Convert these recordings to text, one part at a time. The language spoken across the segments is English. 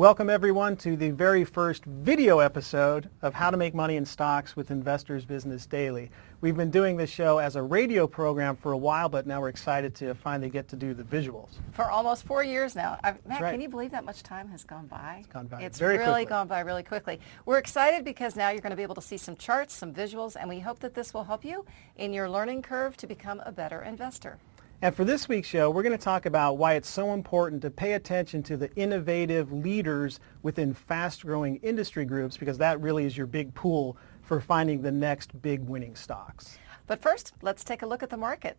Welcome everyone to the very first video episode of How to Make Money in Stocks with Investors Business Daily. We've been doing this show as a radio program for a while, but now we're excited to finally get to do the visuals. For almost 4 years now. Matt, right. Can you believe that much time has gone by? It's gone by It's very really quickly. gone by really quickly. We're excited because now you're going to be able to see some charts, some visuals, and we hope that this will help you in your learning curve to become a better investor. And for this week's show, we're going to talk about why it's so important to pay attention to the innovative leaders within fast-growing industry groups, because that really is your big pool for finding the next big winning stocks. But first, let's take a look at the market.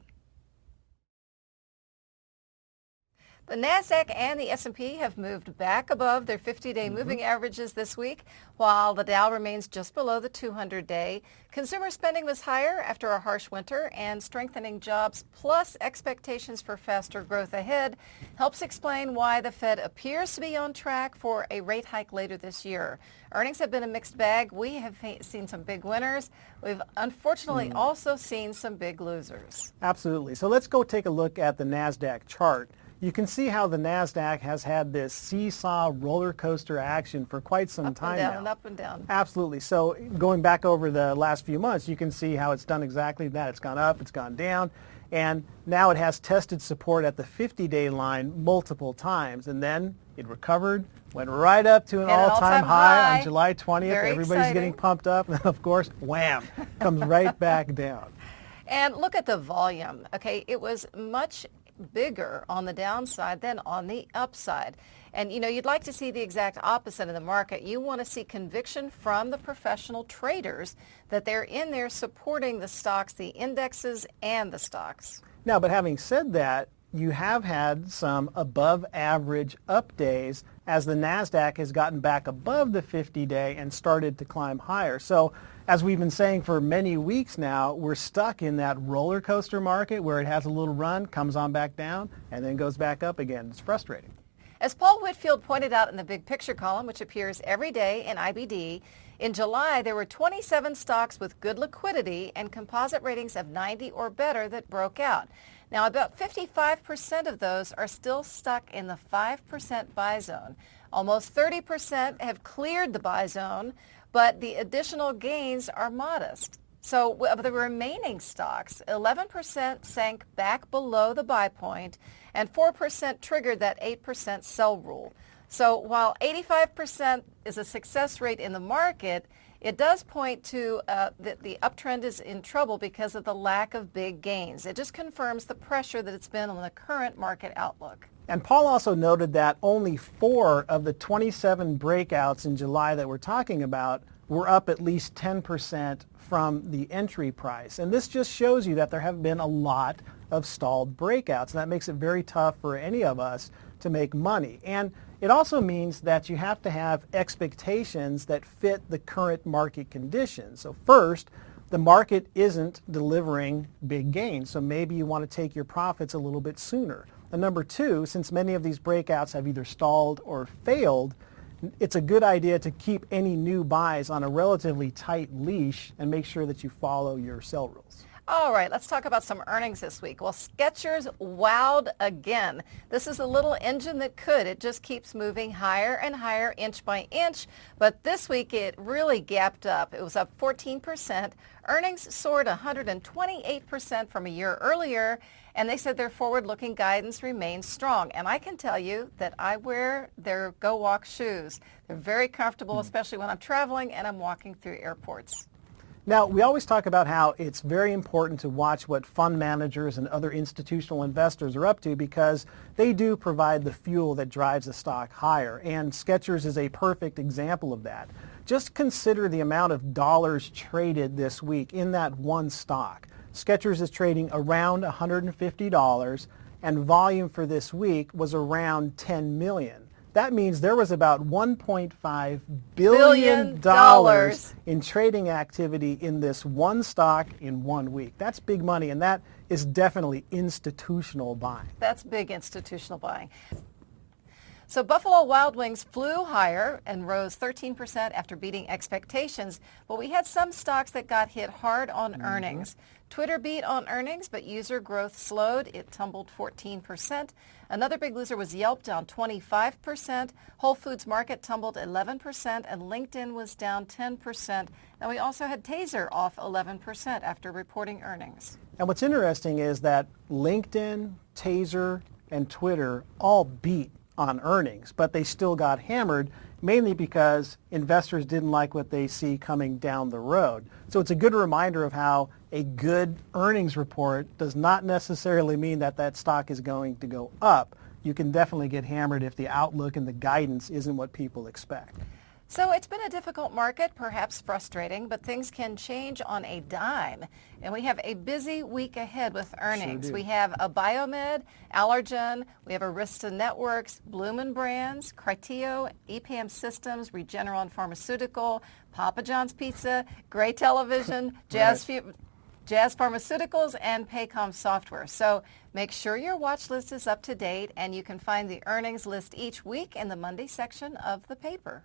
The NASDAQ and the S&P have moved back above their 50-day moving averages this week, while the Dow remains just below the 200-day. Consumer spending was higher after a harsh winter, and strengthening jobs plus expectations for faster growth ahead helps explain why the Fed appears to be on track for a rate hike later this year. Earnings have been a mixed bag. We have seen some big winners. We've unfortunately also seen some big losers. Absolutely. So let's go take a look at the NASDAQ chart. You can see how the NASDAQ has had this seesaw roller coaster action for quite some time now. Up and down and up and down. Absolutely. So going back over the last few months, you can see how it's done exactly that. It's gone up, it's gone down, and now it has tested support at the 50-day line multiple times, and then it recovered, went right up to an all-time high on July 20th. Very Everybody's exciting. getting pumped up, and of course, wham, comes right back down. And look at the volume. Okay, it was much bigger on the downside than on the upside. And you'd like to see the exact opposite in the market. You want to see conviction from the professional traders that they're in there supporting the stocks, the indexes, and the stocks. Now, but having said that, you have had some above average up days as the NASDAQ has gotten back above the 50-day and started to climb higher. So as we've been saying for many weeks now, we're stuck in that roller coaster market where it has a little run, comes on back down, and then goes back up again. It's frustrating. As Paul Whitfield pointed out in the big picture column, which appears every day in IBD, in July there were 27 stocks with good liquidity and composite ratings of 90 or better that broke out. Now, about 55% of those are still stuck in the 5% buy zone. Almost 30% have cleared the buy zone, but the additional gains are modest. So of the remaining stocks, 11% sank back below the buy point, and 4% triggered that 8% sell rule. So while 85% is a success rate in the market, it does point to that the uptrend is in trouble because of the lack of big gains. It just confirms the pressure that it's been on the current market outlook. And Paul also noted that only 4 of the 27 breakouts in July that we're talking about were up at least 10% from the entry price. And this just shows you that there have been a lot of stalled breakouts. And that makes it very tough for any of us to make money. And it also means that you have to have expectations that fit the current market conditions. So first, the market isn't delivering big gains. So maybe you want to take your profits a little bit sooner. And number 2, since many of these breakouts have either stalled or failed, it's a good idea to keep any new buys on a relatively tight leash and make sure that you follow your sell rules. All right, let's talk about some earnings this week. Well, Skechers wowed again. This is a little engine that could. It just keeps moving higher and higher inch by inch. But this week it really gapped up. It was up 14%. Earnings soared 128% from a year earlier. And they said their forward-looking guidance remains strong. And I can tell you that I wear their Go Walk shoes. They're very comfortable, especially when I'm traveling and I'm walking through airports. Now, we always talk about how it's very important to watch what fund managers and other institutional investors are up to, because they do provide the fuel that drives the stock higher. And Skechers is a perfect example of that. Just consider the amount of dollars traded this week in that one stock. Skechers is trading around $150, and volume for this week was around 10 million. That means there was about $1.5 billion in trading activity in this one stock in 1 week. That's big money, and that is definitely institutional buying. That's big institutional buying. So Buffalo Wild Wings flew higher and rose 13% after beating expectations, but we had some stocks that got hit hard on earnings. Twitter beat on earnings, but user growth slowed. It tumbled 14%. Another big loser was Yelp, down 25%. Whole Foods Market tumbled 11%, and LinkedIn was down 10%. And we also had Taser off 11% after reporting earnings. And what's interesting is that LinkedIn, Taser, and Twitter all beat on earnings, but they still got hammered, mainly because investors didn't like what they see coming down the road. So it's a good reminder of how a good earnings report does not necessarily mean that that stock is going to go up. You can definitely get hammered if the outlook and the guidance isn't what people expect. So it's been a difficult market, perhaps frustrating, but things can change on a dime. And we have a busy week ahead with earnings. Sure do. We have a Biomed, Allergen, we have Arista Networks, Bloomin' Brands, Criteo, EPAM Systems, Regeneron Pharmaceutical, Papa John's Pizza, Gray Television, Jazz Pharmaceuticals, and Paycom Software. So make sure your watch list is up to date, and you can find the earnings list each week in the Monday section of the paper.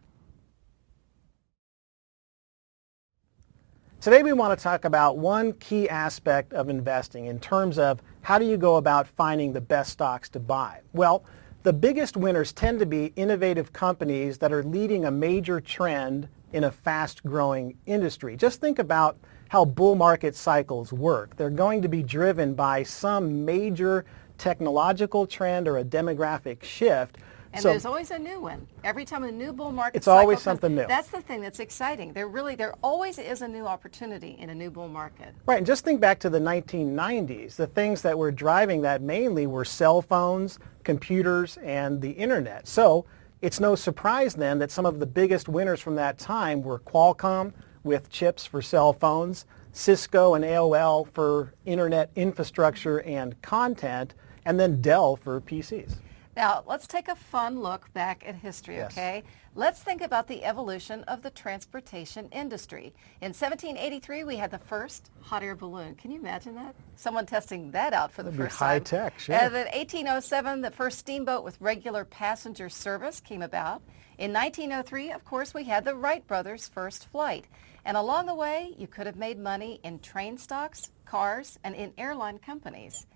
Today we want to talk about one key aspect of investing in terms of how do you go about finding the best stocks to buy. Well, the biggest winners tend to be innovative companies that are leading a major trend in a fast-growing industry. Just think about how bull market cycles work. They're going to be driven by some major technological trend or a demographic shift. And so there's always a new one. Every time a new bull market it's cycle always comes, something new. That's the thing that's exciting. There always is a new opportunity in a new bull market. Right, and just think back to the 1990s. The things that were driving that mainly were cell phones, computers, and the internet. So it's no surprise then that some of the biggest winners from that time were Qualcomm with chips for cell phones, Cisco and AOL for internet infrastructure and content, and then Dell for PCs. Now, let's take a fun look back at history, Yes. okay? Let's think about the evolution of the transportation industry. In 1783, we had the first hot air balloon. Can you imagine that? Someone testing that out for the That'd be first time. high tech, sure. And then 1807, the first steamboat with regular passenger service came about. In 1903, of course, we had the Wright brothers' first flight. And along the way, you could have made money in train stocks, cars, and in airline companies.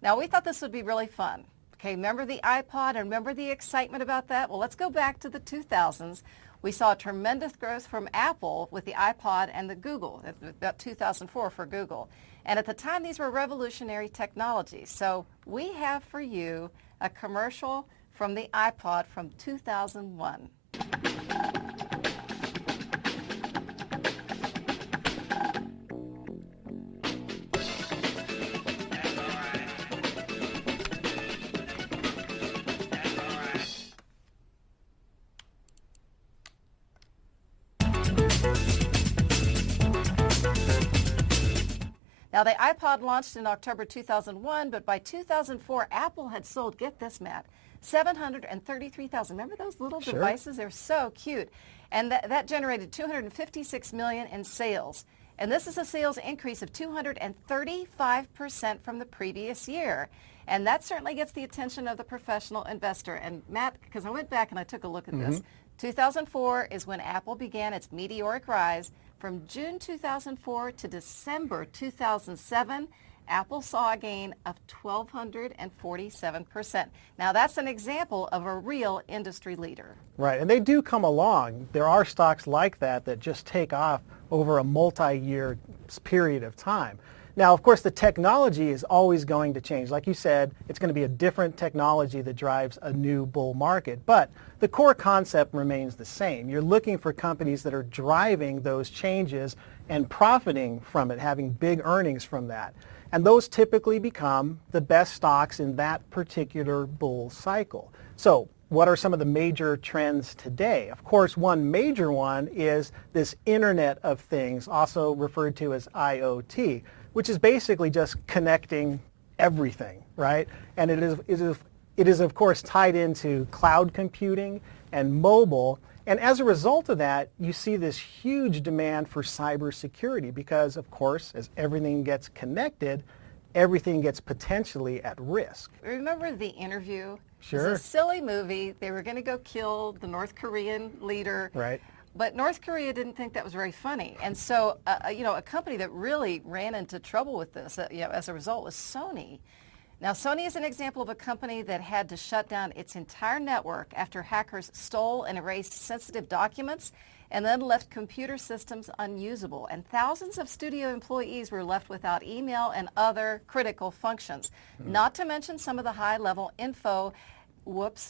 Now, we thought this would be really fun. Okay, remember the iPod and remember the excitement about that? Well, let's go back to the 2000s. We saw tremendous growth from Apple with the iPod and the Google, about 2004 for Google. And at the time, these were revolutionary technologies. So we have for you a commercial from the iPod from 2001. Now, the iPod launched in October 2001, but by 2004, Apple had sold, get this, Matt, 733,000. Remember those little Sure. devices? They're so cute. And that generated $256 million in sales. And this is a sales increase of 235% from the previous year. And that certainly gets the attention of the professional investor. And Matt, because I went back and I took a look at this, 2004 is when Apple began its meteoric rise. From June 2004 to December 2007, Apple saw a gain of 1,247%. Now, that's an example of a real industry leader. Right, and they do come along. There are stocks like that that just take off over a multi-year period of time. Now, of course, the technology is always going to change. Like you said, it's going to be a different technology that drives a new bull market. But the core concept remains the same. You're looking for companies that are driving those changes and profiting from it, having big earnings from that. And those typically become the best stocks in that particular bull cycle. So what are some of the major trends today? Of course, one major one is this Internet of Things, also referred to as IoT, which is basically just connecting everything, right? And it is of course tied into cloud computing and mobile. And as a result of that, you see this huge demand for cybersecurity because, of course, as everything gets connected, everything gets potentially at risk. Remember the interview Sure. It was a silly movie. They were going to go kill the North Korean leader. Right. But North Korea didn't think that was very funny. And so, a company that really ran into trouble with this, as a result, was Sony. Now, Sony is an example of a company that had to shut down its entire network after hackers stole and erased sensitive documents and then left computer systems unusable. And thousands of studio employees were left without email and other critical functions, not to mention some of the high-level info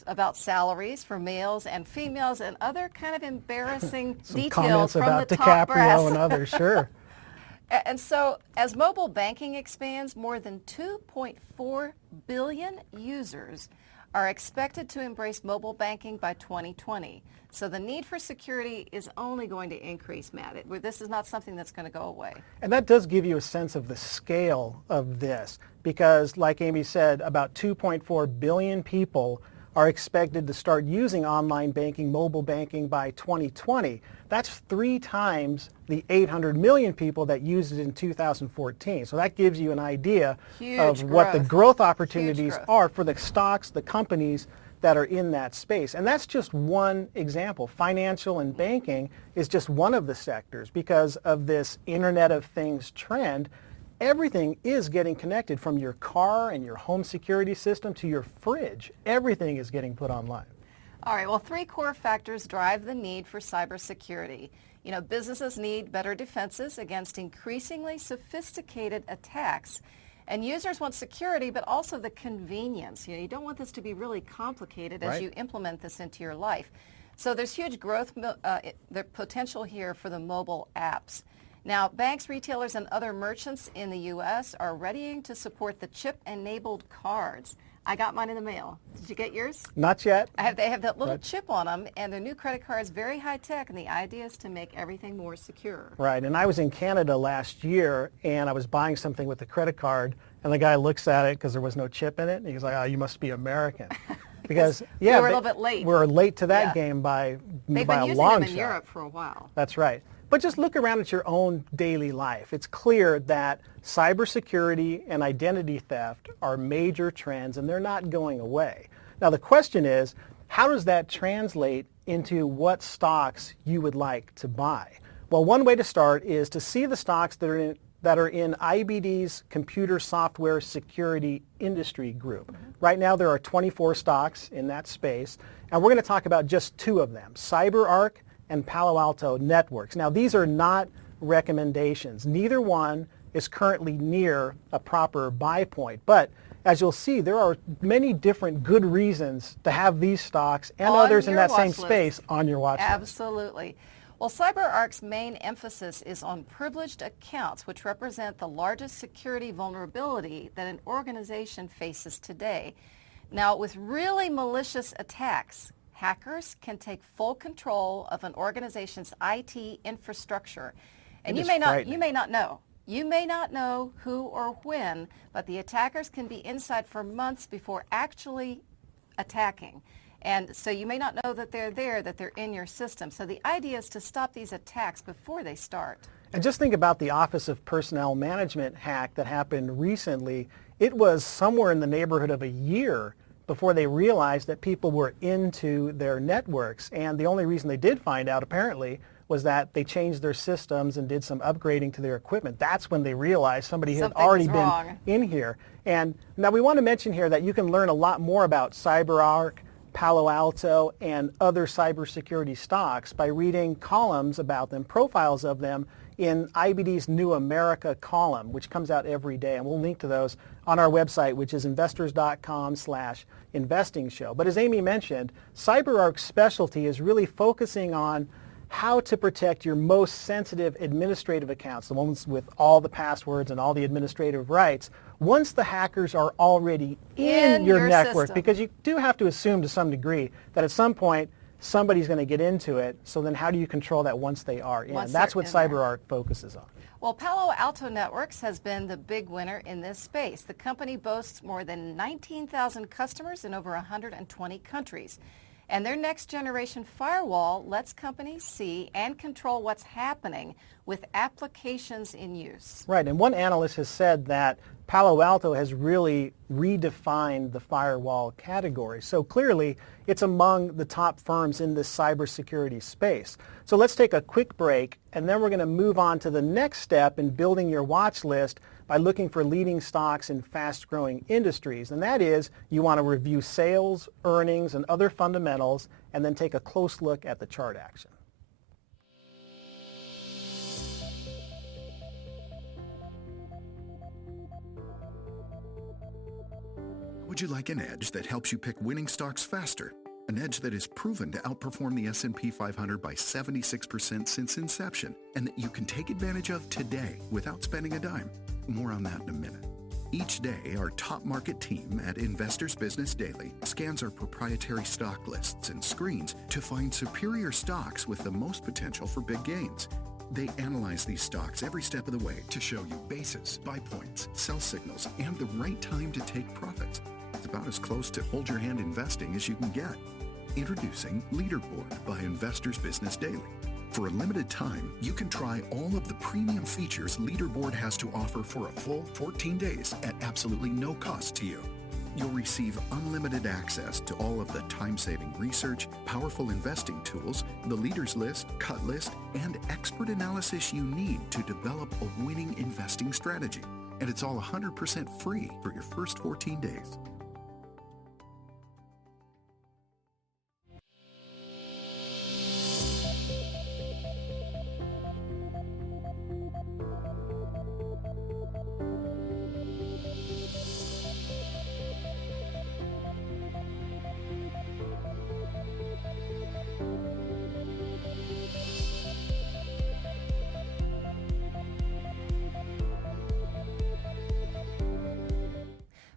about salaries for males and females and other kind of embarrassing details comments from about the top brass. DiCaprio and others, sure. And so as mobile banking expands, more than 2.4 billion users are expected to embrace mobile banking by 2020. So the need for security is only going to increase, Matt. This is not something that's going to go away. And that does give you a sense of the scale of this because, like Amy said, about 2.4 billion people are expected to start using online banking, mobile banking by 2020. That's 3 times the 800 million people that used it in 2014. So that gives you an idea of what the growth opportunities are for the stocks, the companies that are in that space. And that's just one example. Financial and banking is just one of the sectors because of this Internet of Things trend. Everything is getting connected from your car and your home security system to your fridge. Everything is getting put online. All right, well, 3 core factors drive the need for cybersecurity. Businesses need better defenses against increasingly sophisticated attacks. And users want security, but also the convenience. You don't want this to be really complicated as you implement this into your life. So there's huge growth the potential here for the mobile apps. Now, banks, retailers, and other merchants in the U.S. are readying to support the chip-enabled cards. I got mine in the mail. Did you get yours? Not yet. They have that little chip on them, and their new credit card is very high-tech, and the idea is to make everything more secure. Right, and I was in Canada last year, and I was buying something with the credit card, and the guy looks at it because there was no chip in it, and he's like, oh, you must be American. Because, we were a little bit late. We're late to that game by a long shot. They've been using them in Europe for a while. That's right. But just look around at your own daily life. It's clear that cybersecurity and identity theft are major trends, and they're not going away. Now, the question is, how does that translate into what stocks you would like to buy? Well, one way to start is to see the stocks that are in IBD's Computer Software Security Industry Group. Right now, there are 24 stocks in that space, and we're going to talk about just 2 of them, CyberArk and Palo Alto Networks. Now, these are not recommendations. Neither one is currently near a proper buy point. But as you'll see, there are many different good reasons to have these stocks and others in that same space on your watch list. Absolutely. Well, CyberArk's main emphasis is on privileged accounts, which represent the largest security vulnerability that an organization faces today. Now, with really malicious attacks, hackers can take full control of an organization's IT infrastructure. And you may not know who or when, but the attackers can be inside for months before actually attacking. And so you may not know that they're there, that they're in your system. So the idea is to stop these attacks before they start. And just think about the Office of Personnel Management hack that happened recently. It was somewhere in the neighborhood of a year before they realized that people were into their networks. And the only reason they did find out, apparently, was that they changed their systems and did some upgrading to their equipment. That's when they realized somebody had already been in here. And now we want to mention here that you can learn a lot more about CyberArk, Palo Alto, and other cybersecurity stocks by reading columns about them, profiles of them, in IBD's New America column, which comes out every day. And we'll link to those on our website, which is investors.com/investing show. But as Amy mentioned, CyberArk's specialty is really focusing on how to protect your most sensitive administrative accounts, the ones with all the passwords and all the administrative rights, once the hackers are already in your network. System. Because you do have to assume to some degree that at some point somebody's going to get into it. So then how do you control that once they are in? That's what CyberArk focuses on. Well, Palo Alto Networks has been the big winner in this space. The company boasts more than 19,000 customers in over 120 countries. And their next generation firewall lets companies see and control what's happening with applications in use. Right, and one analyst has said that Palo Alto has really redefined the firewall category. So clearly, it's among the top firms in this cybersecurity space. So let's take a quick break, and then we're going to move on to the next step in building your watch list by looking for leading stocks in fast-growing industries. And that is, you want to review sales, earnings, and other fundamentals, and then take a close look at the chart action. Would you like an edge that helps you pick winning stocks faster? An edge that is proven to outperform the S&P 500 by 76% since inception, and that you can take advantage of today without spending a dime. More on that in a minute. Each day, our top market team at Investors Business Daily scans our proprietary stock lists and screens to find superior stocks with the most potential for big gains. They analyze these stocks every step of the way to show you bases, buy points, sell signals, and the right time to take profits. It's about as close to hold your hand investing as you can get. Introducing Leaderboard by Investors Business Daily. For a limited time, you can try all of the premium features Leaderboard has to offer for a full 14 days at absolutely no cost to you. You'll receive unlimited access to all of the time-saving research, powerful investing tools, the leaders list, cut list, and expert analysis you need to develop a winning investing strategy. And it's all 100% free for your first 14 days.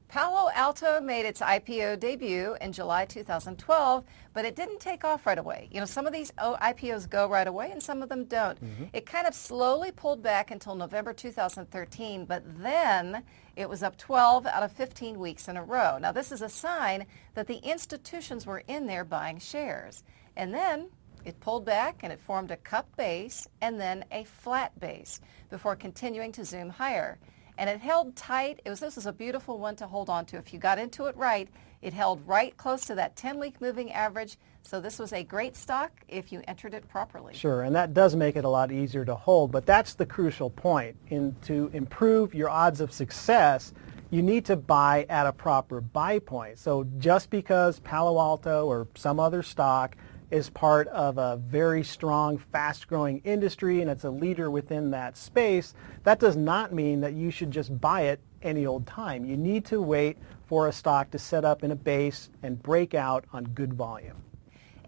Palo Alto made its IPO debut in July 2012, but it didn't take off right away. You know, some of these IPOs go right away and some of them don't. It kind of slowly pulled back until November 2013, but then it was up 12 out of 15 weeks in a row. Now, this is a sign that the institutions were in there buying shares. And then it pulled back and it formed a cup base and then a flat base before continuing to zoom higher. And it held tight. This was a beautiful one to hold on to. If you got into it right, it held right close to that 10-week moving average. So this was a great stock if you entered it properly. Sure, and that does make it a lot easier to hold, but that's the crucial point. To improve your odds of success, you need to buy at a proper buy point. So just because Palo Alto or some other stock is part of a very strong, fast-growing industry and it's a leader within that space, that does not mean that you should just buy it any old time. You need to wait for a stock to set up in a base and break out on good volume.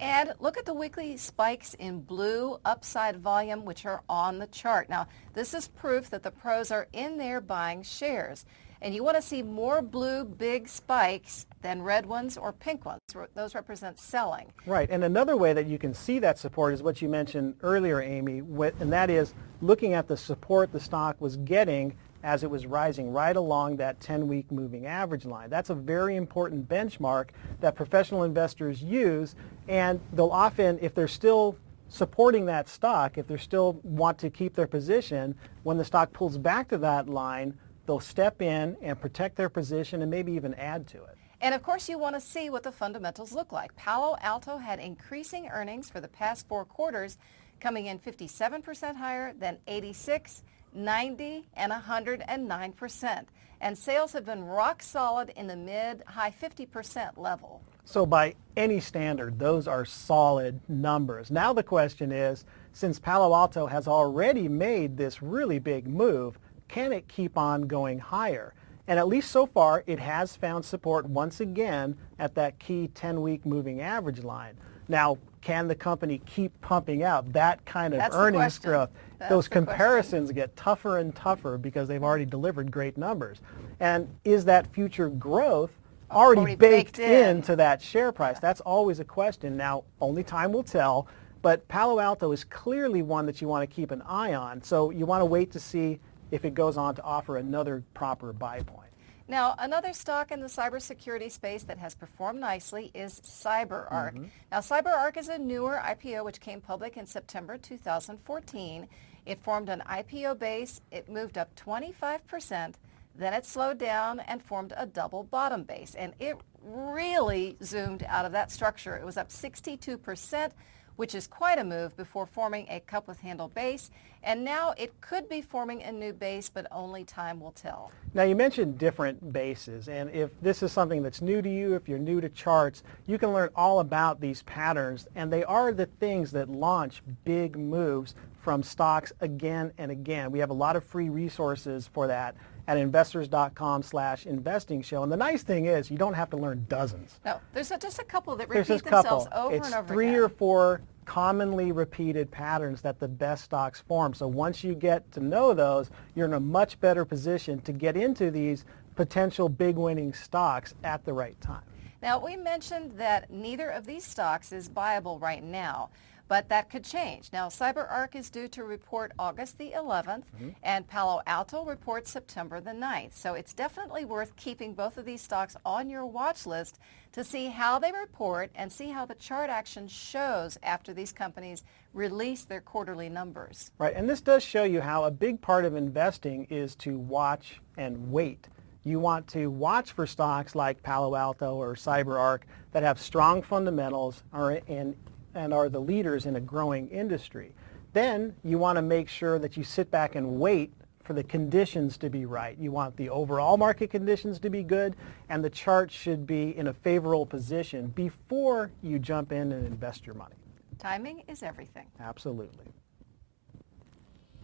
And look at the weekly spikes in blue upside volume, which are on the chart. Now, this is proof that the pros are in there buying shares. And you want to see more blue big spikes than red ones or pink ones. Those represent selling. Right, and another way that you can see that support is what you mentioned earlier, Amy, and that is looking at the support the stock was getting as it was rising right along that 10-week moving average line. That's a very important benchmark that professional investors use, and they'll often, if they're still supporting that stock, if they still want to keep their position, when the stock pulls back to that line, they'll step in and protect their position and maybe even add to it. And of course, you want to see what the fundamentals look like. Palo Alto had increasing earnings for the past 4 quarters, coming in 57% higher than 86, 90, and 109%. And sales have been rock solid in the mid-high 50% level. So by any standard, those are solid numbers. Now the question is, since Palo Alto has already made this really big move, can it keep on going higher? And at least so far, it has found support once again at that key 10-week moving average line. Now, can the company keep pumping out that kind of earnings growth? Those comparisons get tougher and tougher because they've already delivered great numbers. And is that future growth already baked into that share price? That's always a question. Now, only time will tell, but Palo Alto is clearly one that you want to keep an eye on. So you want to wait to see if it goes on to offer another proper buy point. Now, another stock in the cybersecurity space that has performed nicely is CyberArk. Now, CyberArk is a newer IPO which came public in September 2014. It formed an IPO base. It moved up 25%. Then it slowed down and formed a double bottom base. And it really zoomed out of that structure. It was up 62%, which is quite a move, before forming a cup with handle base. And now it could be forming a new base, but only time will tell. Now, you mentioned different bases, and if this is something that's new to you, if you're new to charts, you can learn all about these patterns, and they are the things that launch big moves from stocks again and again. We have a lot of free resources for that at investors.com/investing show. And the nice thing is you don't have to learn dozens. No, there's just a couple that There's repeat just a couple. themselves over It's and over 3 again. or 4 commonly repeated patterns that the best stocks form. So once you get to know those, you're in a much better position to get into these potential big winning stocks at the right time. Now, we mentioned that neither of these stocks is viable right now, but that could change. Now, CyberArk is due to report August the 11th, and Palo Alto reports September the 9th. So it's definitely worth keeping both of these stocks on your watch list to see how they report and see how the chart action shows after these companies release their quarterly numbers. Right, and this does show you how a big part of investing is to watch and wait. You want to watch for stocks like Palo Alto or CyberArk that have strong fundamentals and are the leaders in a growing industry. Then you want to make sure that you sit back and wait for the conditions to be right. You want the overall market conditions to be good, and the chart should be in a favorable position before you jump in and invest your money. Timing is everything. Absolutely.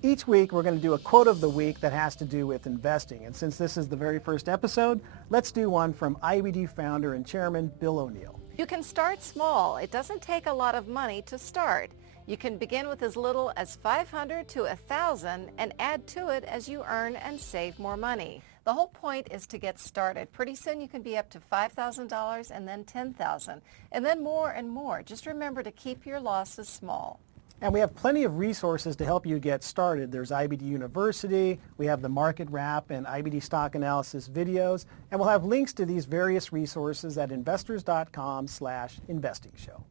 Each week we're going to do a quote of the week that has to do with investing. And since this is the very first episode, let's do one from IBD founder and chairman Bill O'Neill. You can start small. It doesn't take a lot of money to start. You can begin with as little as $500 to $1,000 and add to it as you earn and save more money. The whole point is to get started. Pretty soon you can be up to $5,000 and then $10,000 and then more and more. Just remember to keep your losses small. And we have plenty of resources to help you get started. There's IBD University, we have the Market Wrap and IBD Stock Analysis videos, and we'll have links to these various resources at investors.com/investing show.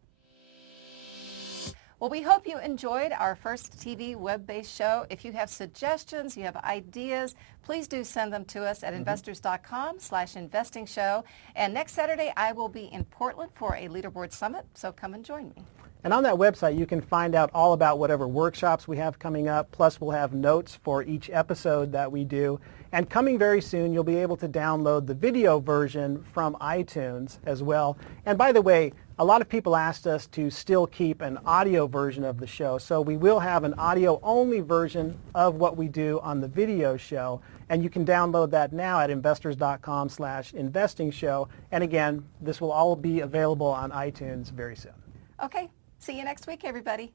Well, we hope you enjoyed our first TV web-based show. If you have suggestions, you have ideas, please do send them to us at investors.com/investing show. And next Saturday, I will be in Portland for a leaderboard summit, so come and join me. And on that website, you can find out all about whatever workshops we have coming up, plus we'll have notes for each episode that we do. And coming very soon, you'll be able to download the video version from iTunes as well. And by the way, a lot of people asked us to still keep an audio version of the show, so we will have an audio-only version of what we do on the video show. And you can download that now at investors.com/investing show. And again, this will all be available on iTunes very soon. Okay. See you next week, everybody.